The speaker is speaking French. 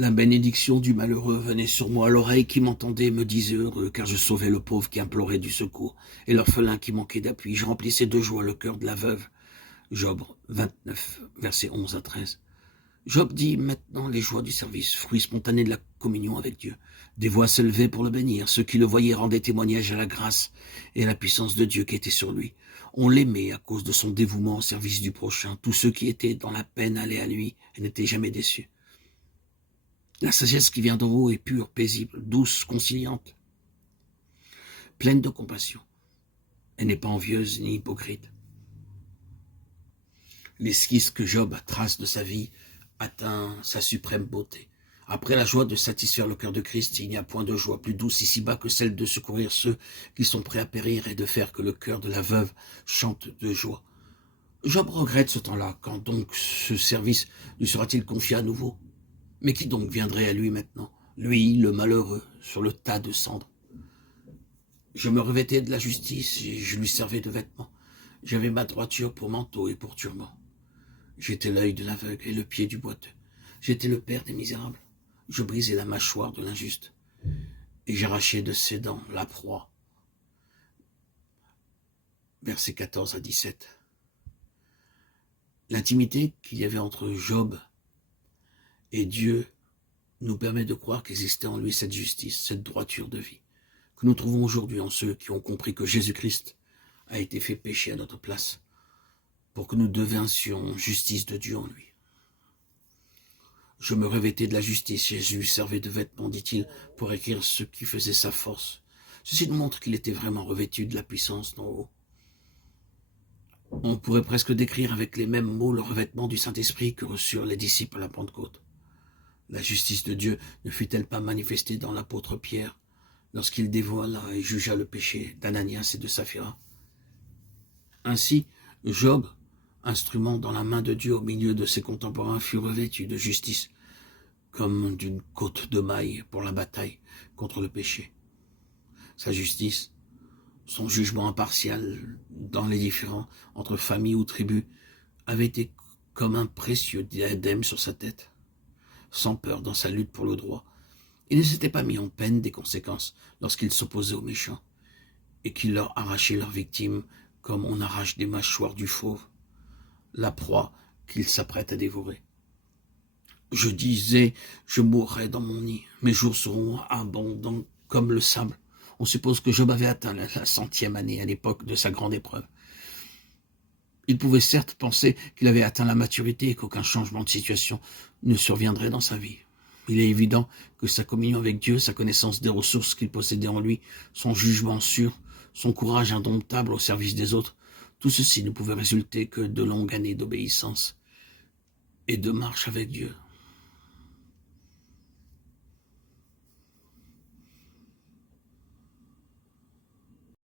La bénédiction du malheureux venait sur moi, l'oreille qui m'entendait me disait heureux, car je sauvais le pauvre qui implorait du secours, et l'orphelin qui manquait d'appui. Je remplissais de joie le cœur de la veuve. Job 29, versets 11 à 13. Job dit maintenant les joies du service, fruit spontané de la communion avec Dieu. Des voix s'élevaient pour le bénir. Ceux qui le voyaient rendaient témoignage à la grâce et à la puissance de Dieu qui était sur lui. On l'aimait à cause de son dévouement au service du prochain. Tous ceux qui étaient dans la peine allaient à lui et n'étaient jamais déçus. La sagesse qui vient d'en haut est pure, paisible, douce, conciliante, pleine de compassion. Elle n'est pas envieuse ni hypocrite. L'esquisse que Job trace de sa vie atteint sa suprême beauté. Après la joie de satisfaire le cœur de Christ, il n'y a point de joie plus douce ici-bas que celle de secourir ceux qui sont prêts à périr et de faire que le cœur de la veuve chante de joie. Job regrette ce temps-là. Quand donc ce service lui sera-t-il confié à nouveau? Mais qui donc viendrait à lui maintenant? Lui, le malheureux, sur le tas de cendres. Je me revêtais de la justice et je lui servais de vêtements. J'avais ma droiture pour manteau et pour turban. J'étais l'œil de l'aveugle et le pied du boiteux. J'étais le père des misérables. Je brisais la mâchoire de l'injuste. Et j'arrachais de ses dents la proie. Versets 14 à 17. L'intimité qu'il y avait entre Job et Dieu nous permet de croire qu'existait en lui cette justice, cette droiture de vie, que nous trouvons aujourd'hui en ceux qui ont compris que Jésus-Christ a été fait pécher à notre place, pour que nous devinssions justice de Dieu en lui. Je me revêtais de la justice et je lui servais de vêtements, dit-il, pour écrire ce qui faisait sa force. Ceci nous montre qu'il était vraiment revêtu de la puissance d'en haut. On pourrait presque décrire avec les mêmes mots le revêtement du Saint-Esprit que reçurent les disciples à la Pentecôte. La justice de Dieu ne fut-elle pas manifestée dans l'apôtre Pierre lorsqu'il dévoila et jugea le péché d'Ananias et de Saphira? Ainsi, Job, instrument dans la main de Dieu au milieu de ses contemporains, fut revêtu de justice comme d'une cotte de mailles pour la bataille contre le péché. Sa justice, son jugement impartial dans les différends entre familles ou tribus, avait été comme un précieux diadème sur sa tête. Sans peur dans sa lutte pour le droit, il ne s'était pas mis en peine des conséquences lorsqu'il s'opposait aux méchants et qu'il leur arrachait leurs victimes comme on arrache des mâchoires du fauve, la proie qu'il s'apprête à dévorer. Je disais, je mourrai dans mon nid, mes jours seront abondants comme le sable. On suppose que Job avait atteint la 100e année à l'époque de sa grande épreuve. Il pouvait certes penser qu'il avait atteint la maturité et qu'aucun changement de situation ne surviendrait dans sa vie. Il est évident que sa communion avec Dieu, sa connaissance des ressources qu'il possédait en lui, son jugement sûr, son courage indomptable au service des autres, tout ceci ne pouvait résulter que de longues années d'obéissance et de marche avec Dieu.